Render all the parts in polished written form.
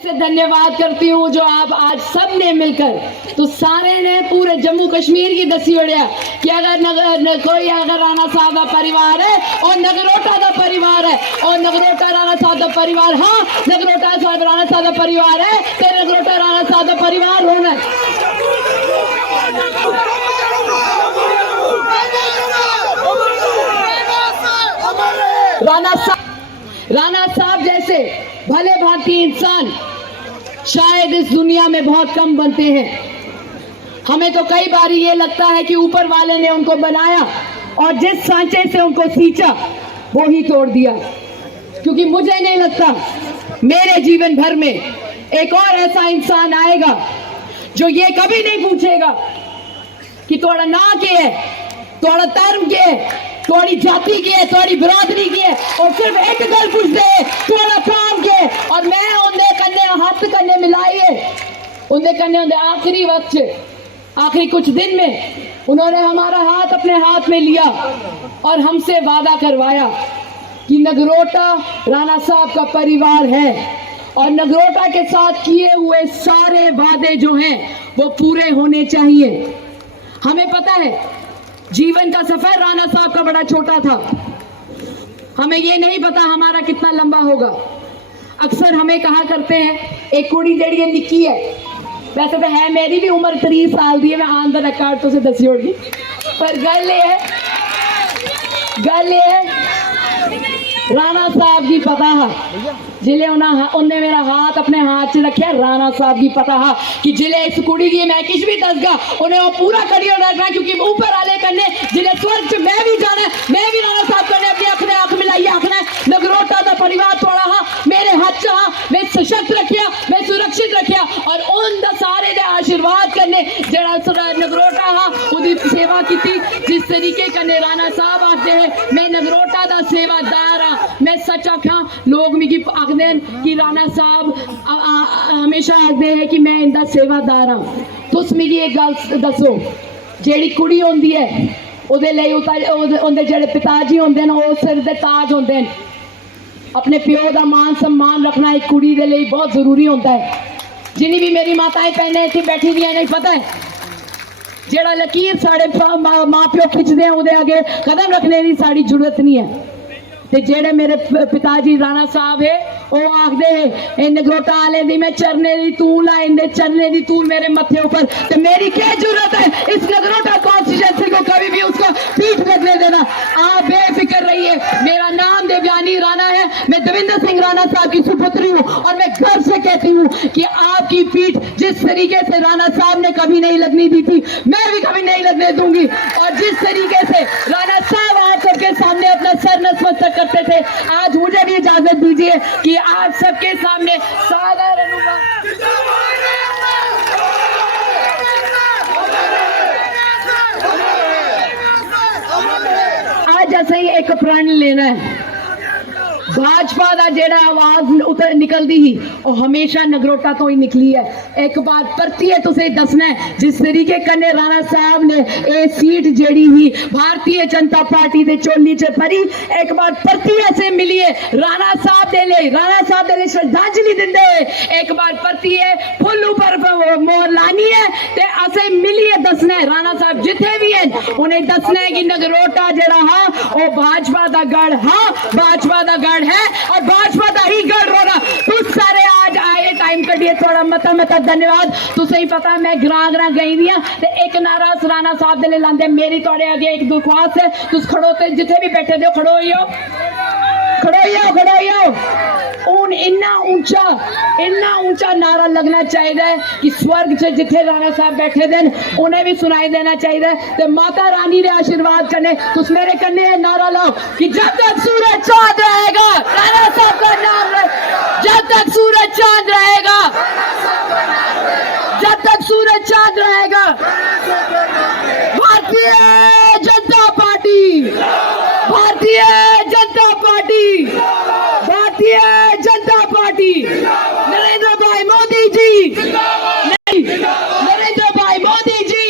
से धन्यवाद करती हूँ जो आप आज सब ने मिलकर तो सारे ने पूरे जम्मू कश्मीर की दसी उड़िया कि अगर कोई अगर राणा साहब का परिवार है और नगरोटा का परिवार है और नगरोटा राणा साहब का परिवार, हाँ नगरोटा साहब राणा साहब का परिवार है तो नगरोटा राणा साहब का परिवार होना राणा साहब जैसे भले भारतीय इंसान शायद इस दुनिया में बहुत कम बनते हैं। हमें तो कई बार ये लगता है कि ऊपर वाले ने उनको बनाया और जिस सांचे से उनको सींचा वो ही तोड़ दिया, क्योंकि मुझे नहीं लगता मेरे जीवन भर में एक और ऐसा इंसान आएगा जो ये कभी नहीं पूछेगा कि थोड़ा ना के है, थोड़ा धर्म के है, थोड़ी जाति की है, थोड़ी बिरादरी की है, और सिर्फ एक गल पूछ दे थोड़ा काम के। और मैं उन्हें कन्ने हाथ कन्ने मिलाइए उन्हें कन्ने आखिरी वक्त आखिरी कुछ दिन में उन्होंने हमारा हाथ अपने हाथ में लिया और हमसे वादा करवाया कि नगरोटा राणा साहब का परिवार है और नगरोटा के साथ किए हुए सारे वादे जो हैं वो पूरे होने चाहिए। हमें पता है जीवन का सफर राणा साहब का बड़ा छोटा था, हमें ये नहीं पता हमारा कितना लंबा होगा। अक्सर हमें कहा करते हैं एक कुड़ी जड़ी निक्की है, वैसे तो है मेरी भी उम्र 30 साल दी है, मैं आन द रिकॉर्ड तो से दसी होगी, पर गल ये है राणा साहब की पता है जिले उन्हें मेरा हाथ अपने हाथ से रखे राणा साहब की पता है कि जिले इस कुड़ी की मैं किस भी दसगा उन्हें वो पूरा करियर रखना, क्योंकि ऊपर आले करने जिले स्वर्ग से मैं भी जाना है, मैं भी राणा साहब करने अपने आंख मिलाइए आखना है नगरोटा का परिवार थोड़ा हाँ मेरे हाथ चाह मैं सशक्त रखिया मैं सुरक्षित रखिया और उन सारे दे आशीर्वाद करने जरा नगरोटा हाँ उदी सेवा की थी जिस तरीके करने राणा साहब आते हैं मैं नगरोटा का सेवादार हाँ। मैं सच आखा लोग मिगी आखदे कि राणा साहब हमेशा आखते हैं कि मैं इनका सेवादार हाँ। तुस मिगी एक गल दसो जेड़ी कुड़ी होंदी है उहदे लई उहदे जेड़े पिताजी होंदे न वो सिर दे ताज होंदे न, अपने प्यो का मान सम्मान रखना एक कुड़ी दे लई बहुत जरूरी होता है। जिन्नी भी मेरी माताएं भैनें इत्थे बैठी दियां नहीं पता है जेड़ा लकीर साढ़े माँ प्यो खिंचते हैं उहदे अगे कदम रखने की साड़ी जरूरत नहीं है। ते जेड़े मेरे पिताजी राणा साहब है वो आखदे है नगरोटा आले दी मैं चरने दी तूल आ इंदे चरने दी तूल मेरे मत्थे ऊपर, ते मेरी क्या जरूरत है इस नगरोटा कॉन्स्टिट्यूएंसी को कभी भी उसको पीठ बदले देना। आप बेफिक्र रहिए, मेरा नाम देवयानी राणा है, मैं देवेंद्र सिंह राणा साहब की सुपुत्री हूँ और मैं गर्व से कहती हूँ कि आपकी पीठ जिस तरीके से राणा साहब ने कभी नहीं लगनी दी थी मैं भी कभी नहीं लगने दूंगी। और जिस तरीके से राणा साहब आप सबके सामने अपना सर नतमस्तक करते थे, आज मुझे भी इजाजत दीजिए कि आप सबके सामने सादर आज ऐसा ही एक प्रण लेना है। भाजपा का जेड़ा आवाज उतर निकलती ही और हमेशा नगरोटा तो ही निकली है। एक बार परतिए तुसे दसना है जिस तरीके कन्ने राणा साहब ने ये सीट जेड़ी ही भारतीय जनता पार्टी दे चोली च भरी, एक बार परतिए से मिलिए राणा साहब दे ले श्रद्धांजलि दिंदे हुए एक बार परतिए फुल ऊपर मोहर लानी है ते असे मिलिए दसना है राणा साहब जिथे भी हैं उन्हें दसना है कि नगरोटा जेड़ा हाँ वो भाजपा दा गढ़ हाँ भाजपा दा गढ़ है और भाजपा का ही गढ़ होगा। तुम सारे आज आए टाइम कटिए थोड़ा मता धन्यवाद। तुझे ही पता है मैं ग्रां गई दियां ते एक नारा राणा साहब दे लांदे मेरी थोड़े आगे एक दरख्वास्त है तुस खड़ो ते जिथे भी बैठे दो खड़ो उन इन्ना ऊंचा नारा लगना चाहिए कि स्वर्ग से जिथे राणा साहब बैठे देन उन्हें भी सुनाई देना चाहिए। ते माता रानी ने आशीर्वाद करने तुस मेरे कन्ने नारा लाओ कि जब तक सूरज चांद रहेगा राणा साहब का नाम जब तक सूरज चांद रहेगा जब तक सूरज चांद रहेगा Bharatiya Janata party Bharatiya Janata party Bharatiya Janata party Narendra भाई मोदी जी नरेंद्र भाई मोदी जी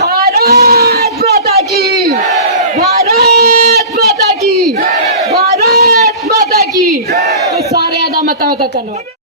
भारत माता की भारत माता की भारत माता की सारे आदा मता धन्यवाद।